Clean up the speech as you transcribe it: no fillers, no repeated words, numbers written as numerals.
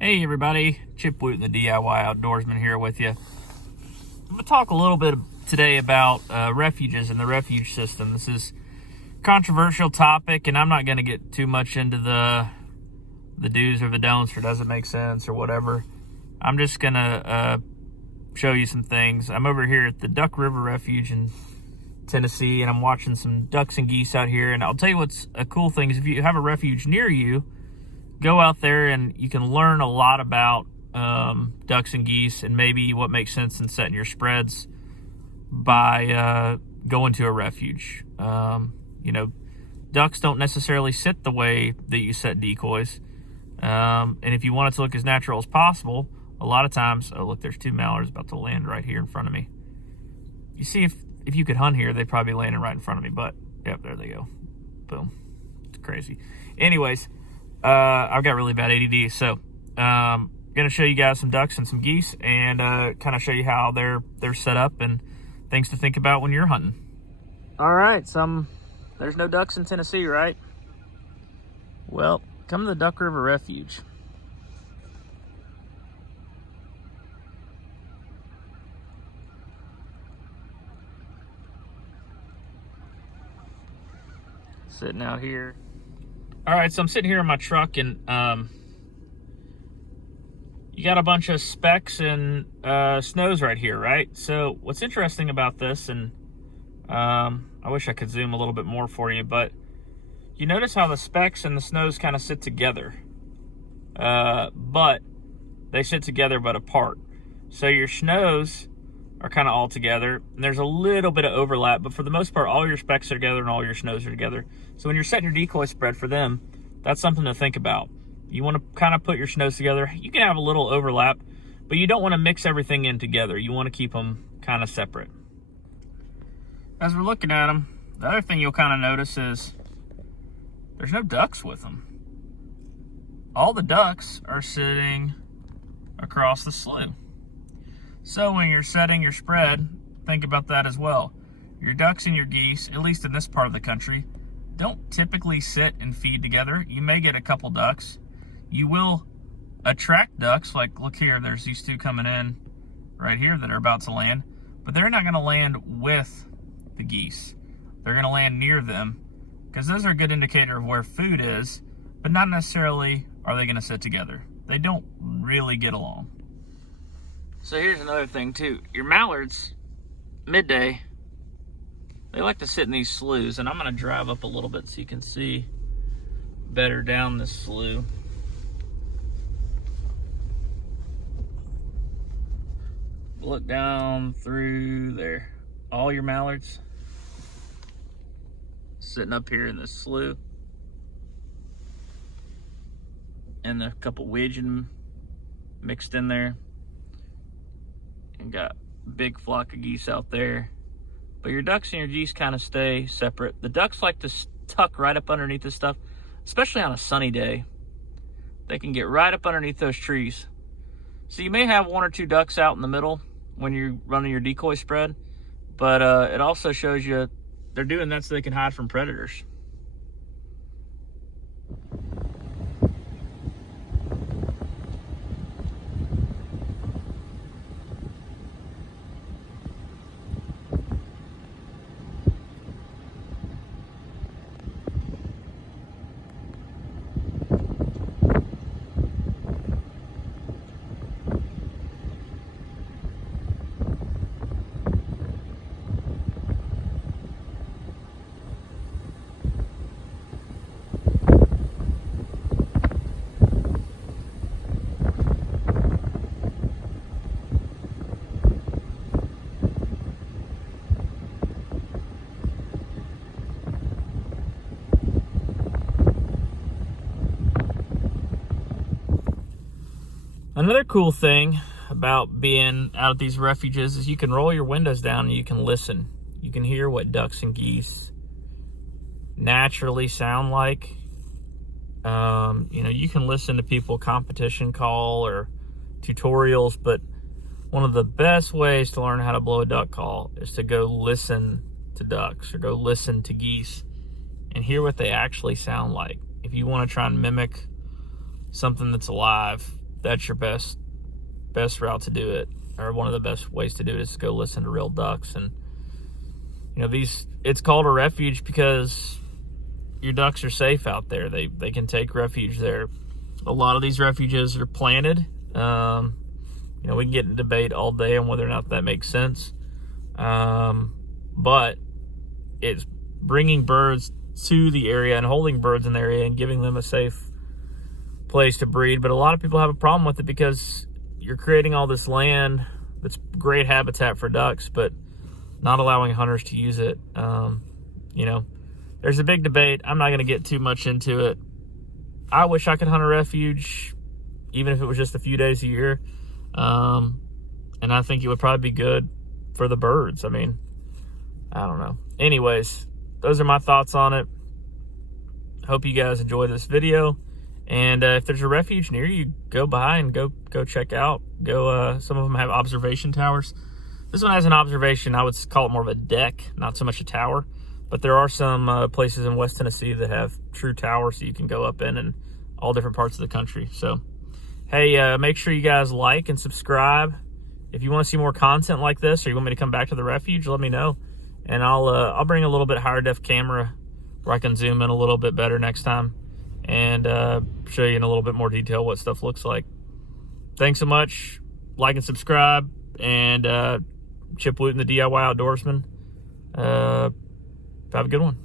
Hey everybody, Chip Wooten, the DIY Outdoorsman here with you. I'm going to talk a little bit today about refuges and the refuge system. This is a controversial topic, and I'm not going to get too much into the do's or the don'ts or does it make sense or whatever. I'm just going to show you some things. I'm over here at the Duck River Refuge in Tennessee, and I'm watching some ducks and geese out here. And I'll tell you what's a cool thing is if you have a refuge near you, go out there and you can learn a lot about ducks and geese and maybe what makes sense in setting your spreads by going to a refuge. Ducks don't necessarily sit the way that you set decoys. And if you want it to look as natural as possible, a lot of times, oh look, there's two mallards about to land right here in front of me. You see, if you could hunt here, they'd probably be landing right in front of me, but yep, there they go. Boom. It's crazy. Anyways, I've got really bad ADD, so I'm gonna show you guys some ducks and some geese, and kind of show you how they're set up and things to think about when you're hunting. All right, there's no ducks in Tennessee, right? Well, come to the Duck River Refuge. Sitting out here. All right, so I'm sitting here in my truck, and you got a bunch of specks and snows right here, right? So what's interesting about this, and I wish I could zoom a little bit more for you, but you notice how the specks and the snows kind of sit together, but they sit together but apart. So your snows are kind of all together, and there's a little bit of overlap, but for the most part, all your specks are together and all your snows are together. So when you're setting your decoy spread for them, that's something to think about. You want to kind of put your snows together. You can have a little overlap, but you don't want to mix everything in together. You want to keep them kind of separate. As we're looking at them, the other thing you'll kind of notice is there's no ducks with them. All the ducks are sitting across the slough. So when you're setting your spread, think about that as well. Your ducks and your geese, at least in this part of the country, don't typically sit and feed together. You may get a couple ducks. You will attract ducks, like look here, there's these two coming in right here that are about to land, but they're not gonna land with the geese. They're gonna land near them, because those are a good indicator of where food is, but not necessarily are they gonna sit together. They don't really get along. So here's another thing too. Your mallards, midday, they like to sit in these sloughs, and I'm gonna drive up a little bit so you can see better down this slough. Look down through there. All your mallards sitting up here in this slough. And a couple widgeon mixed in there. And got a big flock of geese out there. But your ducks and your geese kind of stay separate. The ducks like to tuck right up underneath this stuff, especially on a sunny day. They can get right up underneath those trees. So you may have one or two ducks out in the middle when you're running your decoy spread, but it also shows you they're doing that so they can hide from predators. Another cool thing about being out at these refuges is you can roll your windows down and you can listen. You can hear what ducks and geese naturally sound like. You can listen to people competition call or tutorials, but one of the best ways to learn how to blow a duck call is to go listen to ducks or go listen to geese and hear what they actually sound like. If you want to try and mimic something that's alive, that's your best route to do it, or one of the best ways to do it is to go listen to real ducks. And it's called a refuge because your ducks are safe out there. They can take refuge there. A lot of these refuges are planted. We can get in debate all day on whether or not that makes sense. But it's bringing birds to the area and holding birds in the area and giving them a safe place to breed. But a lot of people have a problem with it because you're creating all this land that's great habitat for ducks, but not allowing hunters to use it. There's a big debate. I'm not going to get too much into it. I wish I could hunt a refuge, even if it was just a few days a year. And I think it would probably be good for the birds. I mean, I don't know. Anyways, those are my thoughts on it. Hope you guys enjoyed this video. And if there's a refuge near you, go by and go check out. Some of them have observation towers. This one has an observation. I would call it more of a deck, not so much a tower. But there are some places in West Tennessee that have true towers so you can go up in all different parts of the country. So, hey, make sure you guys like and subscribe. If you want to see more content like this, or you want me to come back to the refuge, let me know. And I'll bring a little bit higher def camera where I can zoom in a little bit better next time and show you in a little bit more detail what stuff looks like. Thanks so much. Like and subscribe. And Chip Wooten, the DIY Outdoorsman. Have a good one.